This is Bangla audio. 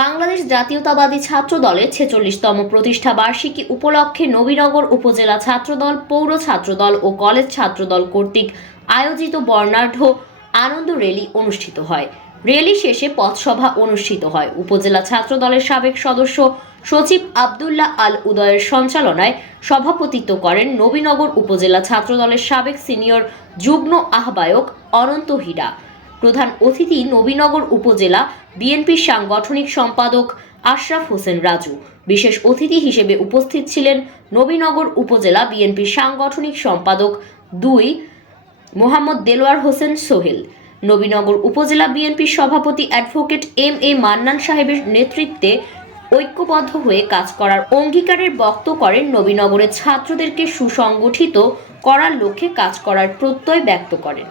বাংলাদেশ জাতীয়তাবাদী ছাত্র দলের ৪৬তম প্রতিষ্ঠা বার্ষিকী উপলক্ষে নবীনগর উপজেলা ছাত্রদল, পৌর ছাত্রদল ও কলেজ ছাত্রদল কর্তৃক আয়োজিত বর্ণাঢ্য আনন্দ র্যালি অনুষ্ঠিত হয়। র্যালি শেষে পথসভা অনুষ্ঠিত হয়। উপজেলা ছাত্রদলের সাবেক সদস্য সচিব আব্দুল্লাহ আল উদয়ের সঞ্চালনায় সভাপতিত্ব করেন নবীনগর উপজেলা ছাত্রদলের সাবেক সিনিয়র যুগ্ম আহ্বায়ক অনন্ত হীরা। প্রধান অতিথি নবীনগর উপজেলা বিএনপির সাংগঠনিক সম্পাদক আশরাফ হোসেন রাজু। বিশেষ অতিথি হিসেবে উপস্থিত ছিলেন নবীনগর উপজেলা বিএনপির সাংগঠনিক সম্পাদক ২ মোহাম্মদ দেলোয়ার হোসেন সোহেল। নবীনগর উপজেলা বিএনপির সভাপতি অ্যাডভোকেট এম.এ. মান্নান সাহেবের নেতৃত্বে ঐক্যবদ্ধ হয়ে কাজ করার অঙ্গীকারের বক্তব্য করেন। নবীনগরের ছাত্রদেরকে সুসংগঠিত করার লক্ষ্যে কাজ করার প্রত্যয় ব্যক্ত করেন।